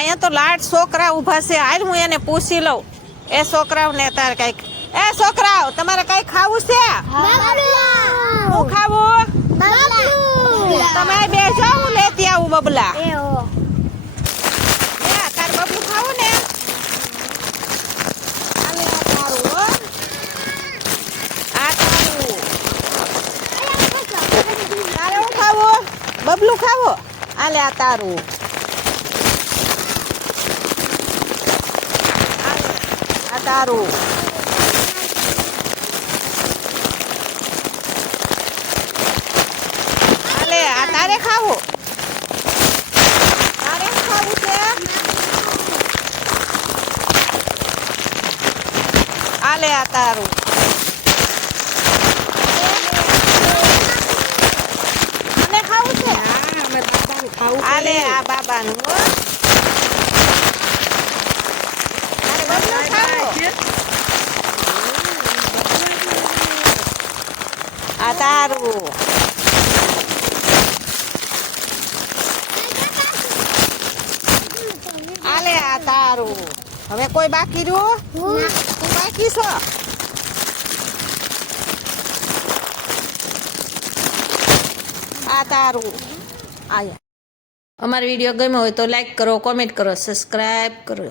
અહીંયા તો લાડ છોકરા ઊભા છે. હાલ હું એને પૂછી લઉં. એ છોકરાઓને તારે કંઈક. એ છોકરાઓ તમારે કઈ ખાવું છે? હું ખાવું? તમે બે જાવ હું લેતી આવું બબલા. તારે બબલું ખાવું ને? બબલું ખાવો? આલે આ તારું હાલે, આ તારું હાલે આ તારે ખાવું તારે ખાવું છે આલે આ તારું અને ખાવું છે આલે આ બાબાનું હો તારે બબલું ખાવું આ તારું. આલે આ તારું. હવે કોઈ બાકી રહ્યું? તું બાકી છો? આ તારું. આયા. અમારો વીડિયો ગમ્યો હોય તો લાઈક કરો કોમેન્ટ કરો સબસ્ક્રાઈબ કરો.